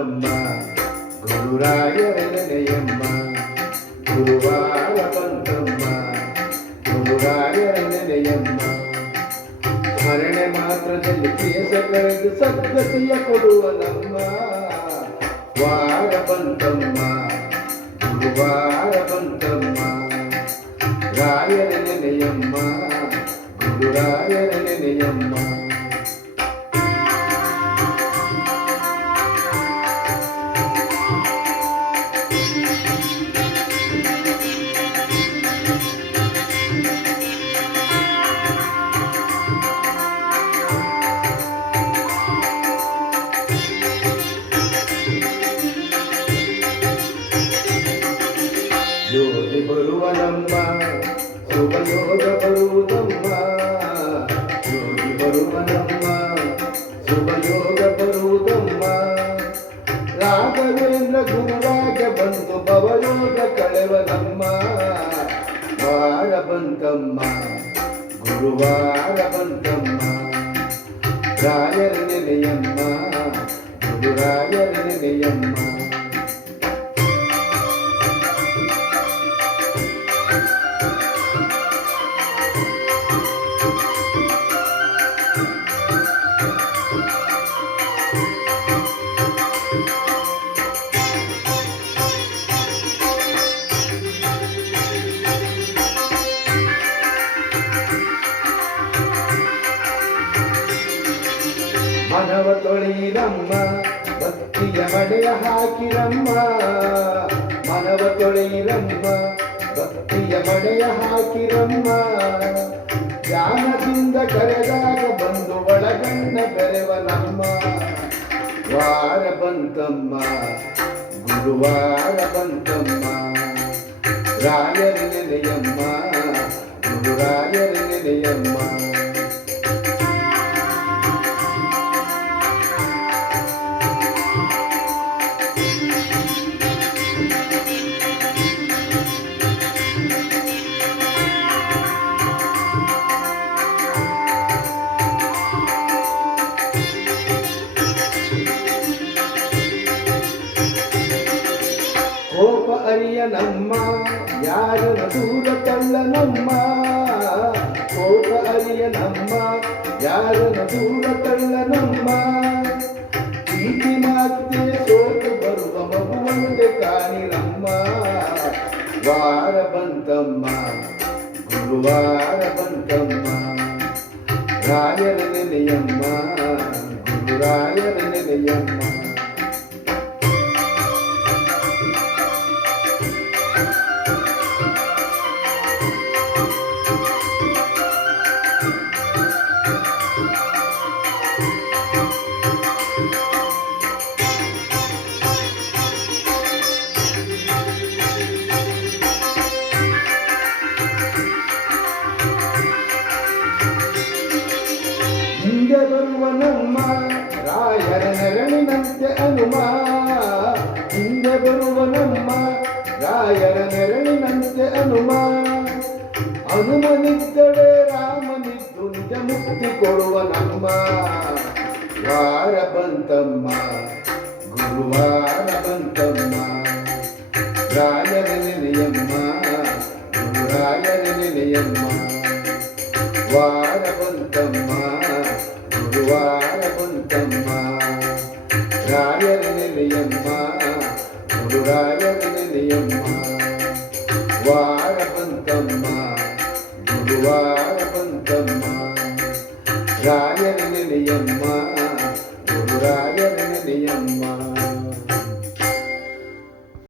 ಬಂತಮ್ಮ ಗುರುರಾಯರ ನೆನೆಯಮ್ಮ. ಗುರುವಾರ ಬಂತಮ್ಮ ಗುರುರಾಯರ ನೆನೆಯಮ್ಮ. ಸ್ಮರಣೆ ಮಾತ್ರದಲ್ಲಿ ಕೇಸ ಕಳೆದು ಸದ್ಗತಿಯ ಕೊಡುವ ನಮ್ಮ ವಾರ ಬಂತಮ್ಮ ಗುರುವಾರ ಬಂತಮ್ಮ. ರಾಯರ ನೆನೆಯಮ್ಮ ಗುರುರಾಯರ ನೆನೆಯಮ್ಮ. ಯೋಗಿ ಬರುವನಮ್ಮ ಶುಭಯೋಗ ಬರುವುದಮ್ಮ. ಯೋಗಿ ಬರುವನಮ್ಮ ಶುಭಯೋಗ ಬರುವುದಮ್ಮ. ರಾಘವೇಂದ್ರ ಗುರುರಾಜ ಬಂದು ಭವಯೋಗ ಕಳೆವನಮ್ಮ ವಾರ ಬಂತಮ್ಮ ಗುರುವಾರ ಬಂತಮ್ಮ. ರಾಯರ ನೆನೆಯಮ್ಮ ಗುರುರಾಯರ ನೆನೆಯಮ್ಮ. ಮನವ ತೊಳೆಯಿರಮ್ಮ ಭಕ್ತಿಯ ಮಡೆಯ ಹಾಕಿರಮ್ಮ. ಮನವ ತೊಳೆಯಿರಮ್ಮ ಭಕ್ತಿಯ ಮಡೆಯ ಹಾಕಿರಮ್ಮ. ಧ್ಯಾನದಿಂದ ಕರೆದಾಗ ಬಂದು ಒಳಗಣ್ಣ ಬೆರೆವನಮ್ಮ ವಾರ ಬಂತಮ್ಮ ಗುರುವಾರ ಬಂತಮ್ಮ. ರಾಯರ ನೆನೆಯಮ್ಮ ಗುರುರಾಯರ ನೆನೆಯಮ್ಮ. ಕೋಪ ಅರಿಯನಮ್ಮ ಯಾರನ ದೂರ ತಳ್ಳನಮ್ಮ. ಕೋಪ ಅರಿಯನಮ್ಮ ಯಾರನ ದೂರ ತಳ್ಳನಮ್ಮ. ಪ್ರೀತಿ ಮಾತೆ ಸೋತು ಬರುವ ಮಗುವಂತೆ ಕಾಣಿರಮ್ಮ ವಾರ ಬಂತಮ್ಮ ಗುರುವಾರ ಬಂತಮ್ಮ. ರಾಯರ ನೆನೆಯಮ್ಮ ಗುರುರಾಯರ ನೆನೆಯಮ್ಮ. ಹಿಂದೆ ಬರುವನಮ್ಮ ರಾಯರ ನೆರಳಿನಂತೆ ಹನುಮ. ಹಿಂದೆ ಬರುವನಮ್ಮ ರಾಯರ ನೆರಳಿನಂತೆ ಹನುಮ. ಹನುಮನಿದ್ದಡೆ ರಾಮನಿದ್ದು ನಿಜ ಮುಕ್ತಿ ಕೊಡುವನಮ್ಮ ವಾರ ಬಂತಮ್ಮ ಗುರುವಾರ ಬಂತಮ್ಮ. ರಾಯರ ನೆನೆಯಮ್ಮ ಗುರುರಾಯರ ನೆನೆಯಮ್ಮ. ವಾರ ಬಂತಮ್ಮ ಗುರುವಾರ ಬಂತಮ್ಮ. ರಾಯರ ನೆನೆಯಮ್ಮ ಗುರುರಾಯರ ನೆನೆಯಮ್ಮ. ವಾರ ಬಂತಮ್ಮ ಗುರುವಾರ ಬಂತಮ್ಮ. ರಾಯರ ನೆನೆಯಮ್ಮ ಗುರುರಾಯರ ನೆನೆಯಮ್ಮ.